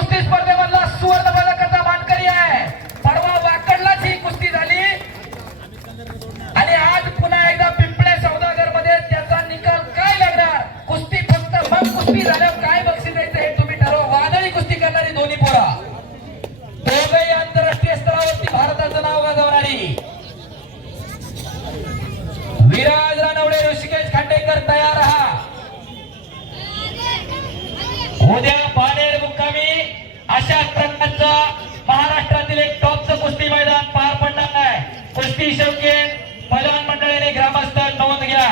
कुस्ती स्पर्धेमधला सुवर्ण पदकाचा मानकरी आहे. परवा वाकडलाच ही कुस्ती झाली आणि आज पुन्हा एकदा पिंपळे सौदागर मध्ये त्याचा निकाल काय लागणार. कुस्ती फक्त मग कुस्ती झाल्यावर काय बक्षीस द्यायचं हे तुम्ही ठरवा. वादळी कुस्ती करणारी दोन्ही पोरं दोघेही आंतरराष्ट्रीय स्तरावरती भारताचं नाव गाजवणारी. विराज रानवडे, ऋषिकेश खांडेकर तयार राहा. उद्या बाणेर मुक्कामी अशा प्रकारचा महाराष्ट्रातील एक टॉपचं कुस्ती मैदान पार पडणार आहे. कुस्ती शौकीन पैलवान मंडळीने ग्रामस्थ नोंद घ्या.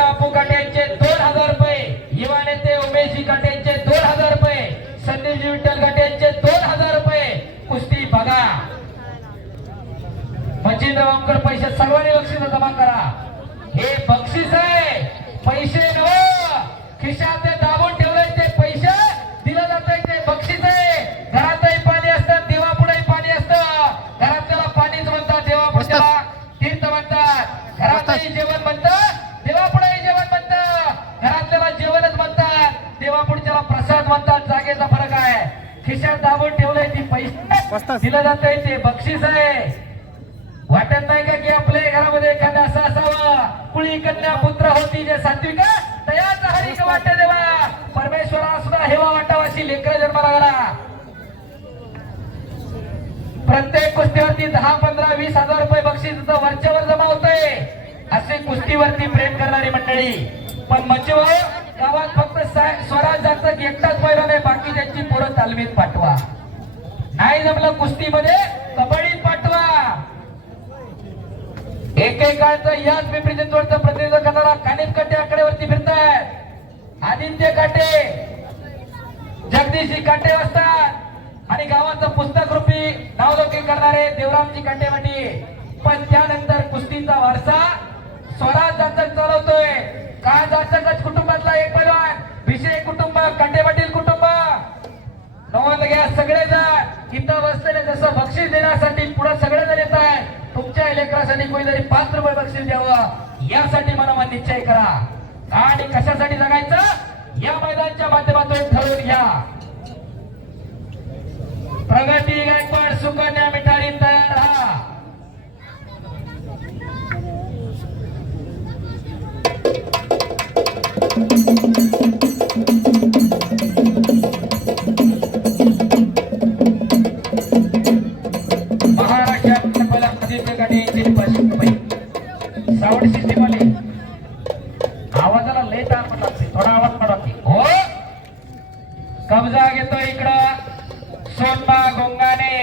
बापू काटेंचे 2000 रुपये, युवा नेते उमेशजी काटेंचे 2000 रुपये, संदीपजी विठ्ठल काटेंचे 2000 रुपये. कुस्ती बघा. मच्छिंद्र वामकर पैसे सर्वांनी बक्षीस जमा करा. हे बक्षीस आहे, पैसे नव खिशात दाबून ठेवले ते पैसे दिलं जाते ते बक्षीस आहे. घरातही पाणी असतं, देवापुढेही पाणी असतं. घरातल्याला पाणीच म्हणतात, देवापुढच्याला तीर्थ म्हणतात. घरातही जेवण म्हणतात, देवापुढेही जेवण म्हणतात. घरातल्याला जेवणच म्हणतात, देवापुढच्याला प्रसाद म्हणतात. जागेचा फरक आहे. खिशात दाबून ठेवलंय ती पैसे दिलं जाते ते बक्षीस आहे. वाटत नाही का की आपल्या घरामध्ये एखादा असं असावं, कुळी कन्या पुत्र होती जे सात्विक तयाचा हरिक वाटे देवा. परमेश्वरा सुद्धा हेवा वाटावाशी लेकर जन्माला घाला. प्रत्येक कुस्तीवरती 10, 15, 20 हजार रुपये बक्षीस वरच्यावर जमा होतंय. असे कुस्तीवरती प्रेम करणारी मंडळी. पण मच्छीवर गावात फक्त स्वराज जातक एकटाच पैलवान आहे. बाकी त्यांची पोरं तालमीत पाठवा. नाही जमलं कुस्तीमध्ये कबड्डीत पाठवा. एकेकाळचं याच पिंपरी चिंचवडचं प्रतिनिधित्व करणारा कानिप काटे आकडेवरती फिरतायत. आदित्य काटे, जगदीशजी काटे असतात आणि गावाचं पुस्तक रूपी नावलौकिक करणारे देवरामजी काटेवाटी. पण त्यानंतर कुस्तीचा वारसा स्वराज जाचक चालवतोय. का जाचकच कुटुंबातला एक पैलवान, विषय कुटुंब, काटे पाटील कुटुंब. नोंद घ्या सगळेजण. इथं बसलेले जसं बक्षीस देण्यासाठी पुढे सगळेजण येत आहे. तुमच्या लेकरासाठी कोणीतरी 5 रुपये बक्षीस द्यावं यासाठी मनामन निश्चय करा. आणि कशासाठी जगायचं या मैदानाच्या माध्यमातून ठरवून घ्या. प्रगती गायकवाड, सुकन्या मिठारी तयार राहा. साऊंड सिस्टीम आली. आवाजाला लय ताण पण लागते, थोडा आवाज वाढवते. हो कब्जा घेतो इकडं सोनबा गोंगाने.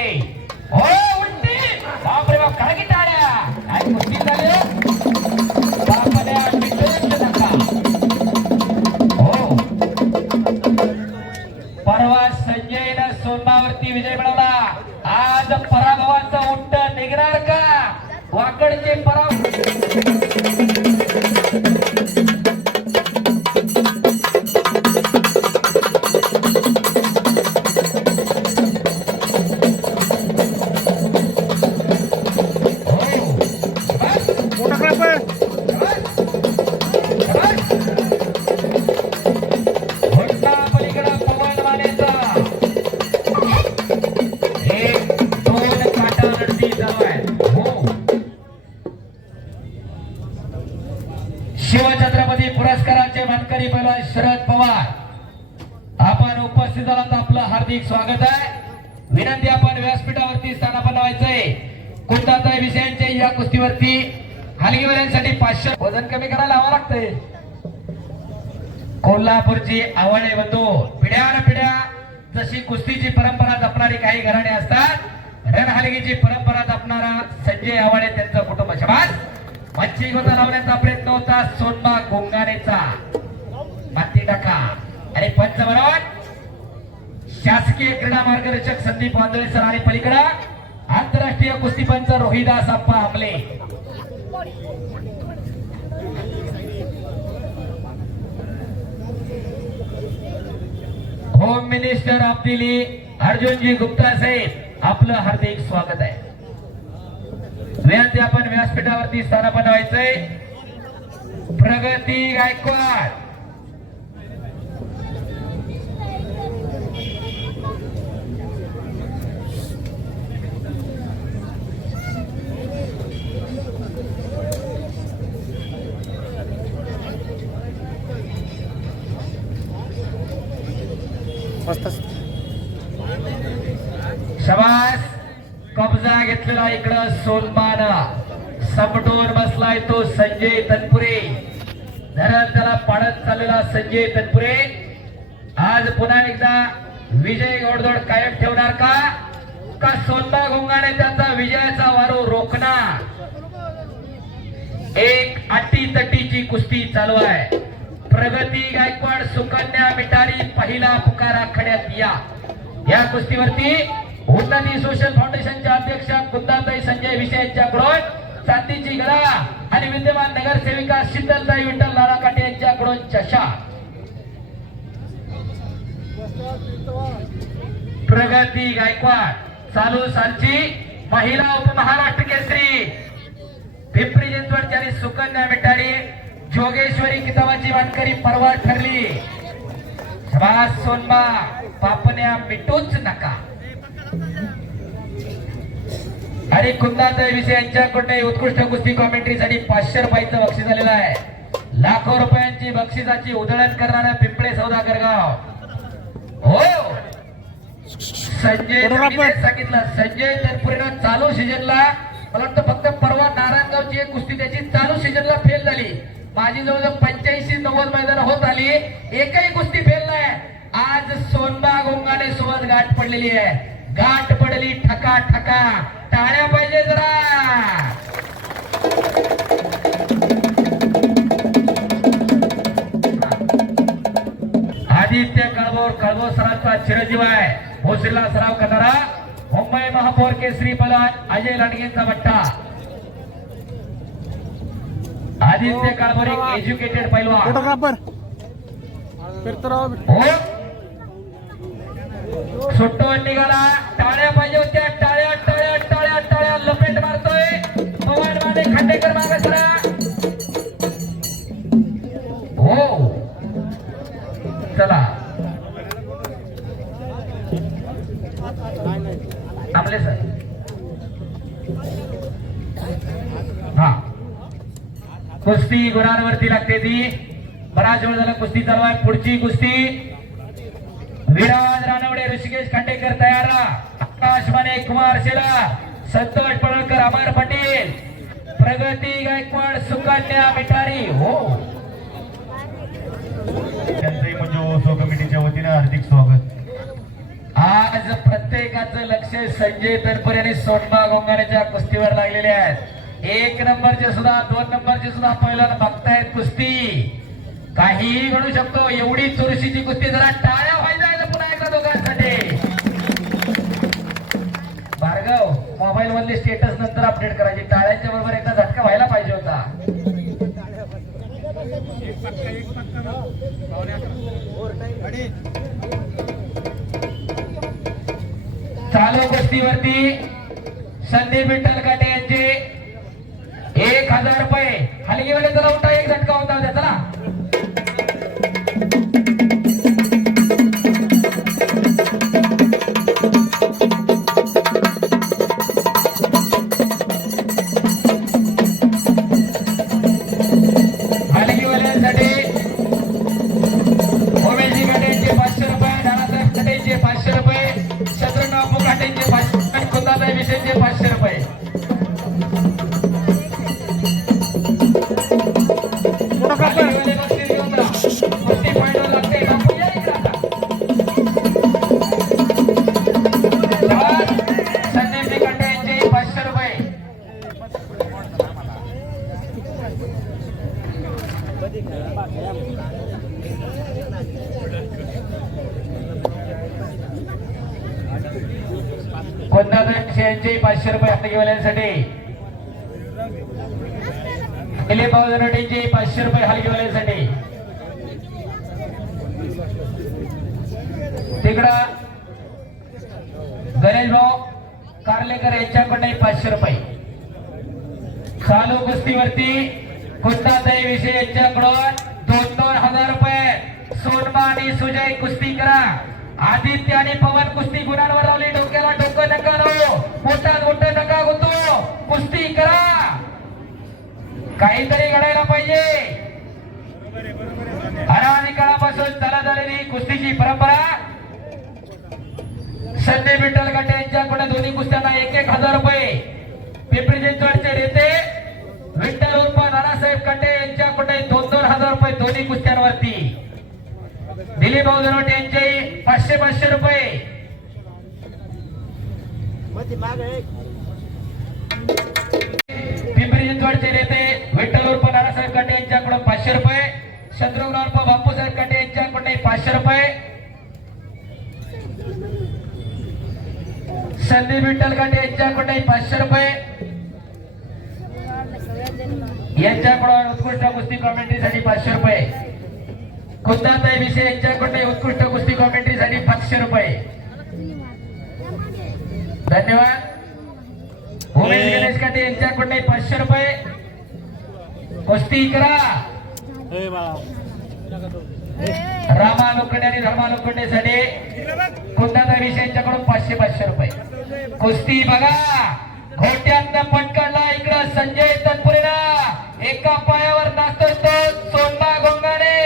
हो उलटी. बापरे बाप, काय की टाळ्या. काय कुस्ती झाली बापड्या मिटून नका. हो परवा संजयनं सोनबावरती विजय मिळवला. आज पराभवाचं उंट निघणार का. वाकडचे पराभव शिवछत्रपती पुरस्काराचे मानकरी पैलवान शरद पवार आपण उपस्थित झालात. आपलं हार्दिक स्वागत आहे. विनंती, आपण व्यासपीठावरती स्थानापन्न व्हायचंय. कोणत्याही विषयांच्या या कुस्तीवरती हलगीवाल्यांसाठी 500 वजन कमी करायला हवं लागतंय. कोल्हापूरची आवळे बंधू पिढ्यान पिढ्या जशी कुस्तीची परंपरा जपणारी काही घराणे असतात, रणहलगीची परंपरा जपणारा संजय आवाळे त्यांचं कुटुंब. शबास. मच्छी गोता लावण्याचा प्रयत्न होता सोनबा गोंगानेचा. माती टाका आणि पंच बरोबर शासकीय क्रीडा मार्गदर्शक संदीप वांदळे सर आणि पलीकडे आंतरराष्ट्रीय कुस्ती पंच रोहिदास अप्पा आमले. Home minister of Delhi अर्जुनजी Gupta साहेब आपलं हार्दिक स्वागत आहे. विनंती आपण व्यासपीठावरती स्थानापन्न व्हायचंय. प्रगती गायकवाड शबास. कब्जा घेतलेला इकडं सोनमान समटोर बसलाय तो संजय तनपुरे. धरण त्याला पाडत चाललेला संजय तनपुरे आज पुन्हा एकदा विजय घोडदौड कायम ठेवणार का सोनबा घोंगाने त्याचा विजयाचा वारू रोखणार. एक अटीतटीची कुस्ती चालू आहे. प्रगती गायकवाड सुकन्या मिटारी पहिला पुकार आखण्यात या कुस्तीवरती उन्नती सोशल फाउंडेशनच्या अध्यक्ष कुंदाताई संजय विषय यांच्याकडून चांदीची गळा आणि विद्यमान नगरसेविका शीतलताई विठ्ठल लाडाकाटे यांच्याकडून चषक. प्रगती गायकवाड चालू सालची महिला उपमहाराष्ट्र केसरी पिंपरी चिंचवडची आणि सुकन्या मिटारी जोगेश्वरी किताबाची वाटकरी परवा ठरली. शबास सोनबा पापण्या मिटूच नका. आणि कुंदाताई विषय यांच्याकडून उत्कृष्ट कुस्ती कॉमेंट्रीसाठी 500 रुपयाचं बक्षीस झालेलं आहे. लाखो रुपयांची बक्षिसाची उधळण करणारा पिंपळे सौदा करगाव. हो संजय सांगितलं संजय तनपुरेनं चालू सीजनला मला वाटतं फक्त परवा नारायणगावची एक कुस्ती त्याची चालू सीजनला फेल झाली. माझी जवळजवळ 85-90 मैदान होत आली एकही कुस्ती फेल नाही. आज सोनबा घोंगाने सोबत गाठ पडलेली आहे. गाठ पडली ठका ठका. टाळ्या पाहिजे जरा. आदित्य कळभोर सरांचा चिरंजीव आहे. भोसरीला सराव करणारा मुंबई महापौर केसरी पलान अजय लांडगेंचा बट्टा. आदित्य काळभोर एक एज्युकेटेड पैलवान. सुट्टो निघाला. टाळ्या पाहिजे होत्या. टाळ्या टाळ्या टाळ्या टाळ्या. लपेट मारतोय पवन माने खांडेकर मागे सरा. हो चला आपले सर. हा कुस्ती गुरांवरती लागते ती. बराच वेळ झाला कुस्ती चालू आहे. पुढची कुस्ती विराज रानवडे ऋषिकेश खांडेकर तयार. आकाश माने कुमार शेला संतोष पडळकर अमर पटेल प्रगती गायकवाड सुकन्या मिठारी. हो त्यांचंही म्हणजे कमिटीच्या वतीनं हार्दिक स्वागत. आज प्रत्येकाचं लक्ष संजय तनपुरे आणि सोनबा घोंगानेच्या कुस्तीवर लागलेले आहेत. 1 नंबरचे सुद्धा 2 नंबरचे सुद्धा पहिल्यानं बघतायत कुस्ती. काहीही घडू शकतो. एवढी चुरशीची कुस्ती. जरा टाळ्या व्हायला पुन्हा एकदा दोघांसाठी. भार्गव मोबाईल मधले स्टेटस नंतर अपडेट करायची. टाळ्यांच्या बरोबर एकदा झटका व्हायला पाहिजे होता. चालू कुस्तीवरती संदीप विठ्ठल काटे यांचे 1000 रुपये. हलगीवाले चला उठा. एक झटका होता उद्या चला. हलगीवाल्यांसाठी ओमेजी काटेंचे 500 रुपये. नानासाहेब काटेंचे 500 रुपये. शत्रुनाथ काटेंचे 500 रुपये. कुंदाताई विषयचे 500 रुपये. यांचे 500 रुपये हलगीवाल्यांसाठी. दिलीप भाऊ जनटेंचे 500 रुपये हलगीवाल्यांसाठी. तिकडं गणेश भाऊ कारलेकर यांच्याकडे 500 रुपये. चालू कुस्तीवरती कुंदाताई विषय यांच्याकडून 2,000 रुपये. सोनमा आणि सुजय कुस्ती करा. आदित्य आणि पवन कुस्ती गुणांवर लावली. डोक्याला डोकं नका लावू, मोठा मोठं नका गुंतू, कुस्ती करा. काहीतरी घडायला पाहिजे. अनादी काळापासून चालत आलेली कुस्तीची परंपरा. संदीप विठ्ठल गटे यांच्याकडे दोन्ही कुस्त्यांना 1,000 रुपये. पिंपरी चिंचवडचे नेते विठ्ठल उर्फ नानासाहेब गटे यांच्याकडे 2,000 रुपये दोन्ही कुस्त्यांवरती. दिलीप भाऊ जनवटे यांचे 500 रुपये. पिंपरी चिंचवडचे नेते विठ्ठल उर्फ नानासाहेब गटे यांच्याकडून 500 रुपये. शत्रुघ्न उर्फ बापूसाहेब गटे यांच्याकडे 500 रुपये. संदीप विठ्ठल गटे यांच्याकडे 500 रुपये. यांच्याकडून उत्कृष्ट कुस्ती कॉमेंट्रीसाठी 500 रुपये. कुंदाताई विषय यांच्याकडे उत्कृष्ट कुस्ती कॉमेंट्रीसाठी 500 रुपये. धन्यवाद. उमेश गणेश काटे यांच्याकडे 500 रुपये. कुस्ती करा. रामा लोखंडे आणि धर्मा लोखंडेसाठी कुंदाताई विषय यांच्याकडून 500 रुपये. कुस्ती बघा. घोट्यातनं पटकडला इकडं संजय तनपुरेला. एका पायावर नाचतो सोनमा गोंगाणे.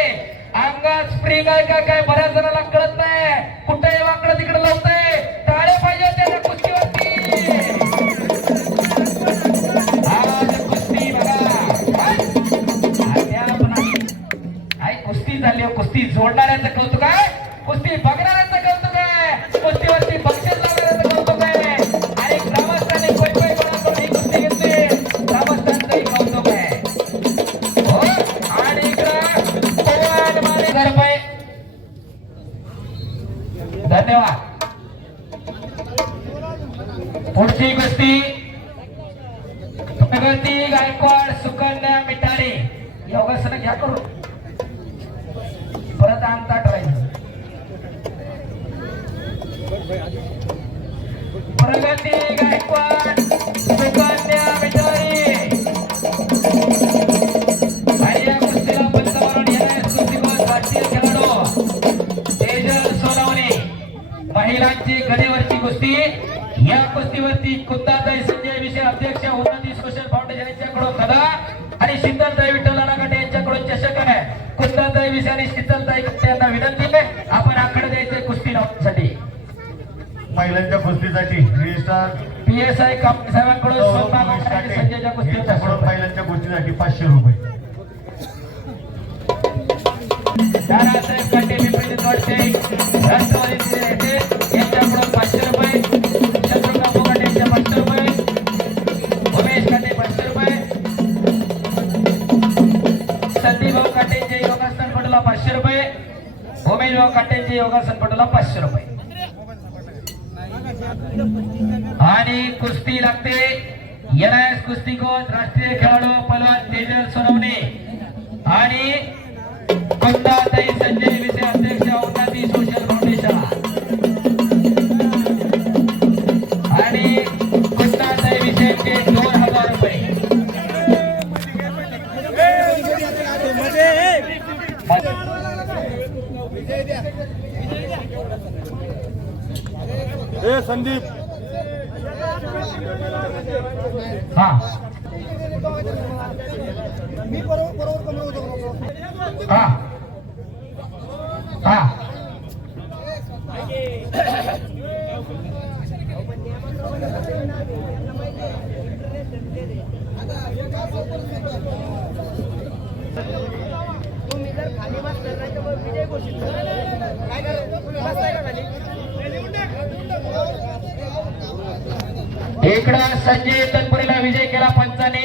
अंगात स्प्रिंग आहे का काय बऱ्याच जणांना कळत नाही. कुठेही वाकडं तिकडे लावतंय. टाळे पाहिजे त्याच्या कुस्तीवरती. आज कुस्ती बघा. आई कुस्ती झाली. कुस्ती जोडणाऱ्याचं कौतुक आहे, कुस्ती बघणाऱ्याचं कौतुक आहे, कुस्तीवरती बक्षीस लावणाऱ्याचं कौतुक आहे. आणि ग्रामस्थांनी पैपै कोणाकडून ही कुस्ती घेतली, ग्रामस्थांचंही कौतुक आहे. हो आणि इकडं पवन माने रुपये. धन्यवाद. पुढची कुस्ती प्रगती गायकवाड सुकन्या मिठारे. योगासन घ्या करून परत आणता ठरायचं. प्रगती गायकवाड सुकन्या मिठारे. आणि या कुस्तीला पंच म्हणून येणारे कुस्तीपटू राष्ट्रीय खेळाडू तेजल सोनवणे. महिलांची गदेवरची कुस्ती. या कुस्तीवरती कुंदाताई संजय विषय अध्यक्ष उन्नती सोशल फाउंडेशन यांच्याकडून गदा आणि शीतलताई विठ्ठल गटे यांच्याकडून चषक आहे. कुंदाताई विषय आणि शीतलताई गटे यांना विनंती आहे आपण आकडे द्यायचे कुस्ती लावण्यासाठी. महिलांच्या कुस्तीसाठी रजिस्ट्रार PSI कापडे साहेबांकडून सोनमा गोंगाणे संजयच्या कुस्तीवर महिलांच्या कुस्तीसाठी 500 रुपये. नानासाहेब गटे पिंपरी चिंचवडचे राष्ट्रवादीचे नेते यांच्याकडून 500 रुपये. शत्रुघ्न फोगाटे यांच्या 500 रुपये. उमेश काटे 500 रुपये. संदीप भाऊ काटेंचे योगासन पटूला 500 रुपये. उमेश भाऊ काटेंचे योगासन पटूला 500 रुपये. आणि कुस्ती लागते. NIS कुस्ती कोच राष्ट्रीय खेळाडू पहलवान तेजल सोनवणे आणि कुंदाताई संजय विषय अध्यक्ष उन्नती सोशल फाउंडेशन. आणि कुंदाताई विषयचे 2,000 रुपये. संदीप हा हा हा तुम्ही जर खाली बसला नाही तर मग विजय घोषित काय करायचं बसताय का खाली. इकडं संजय तनपुरेला विजय केला पंचाने.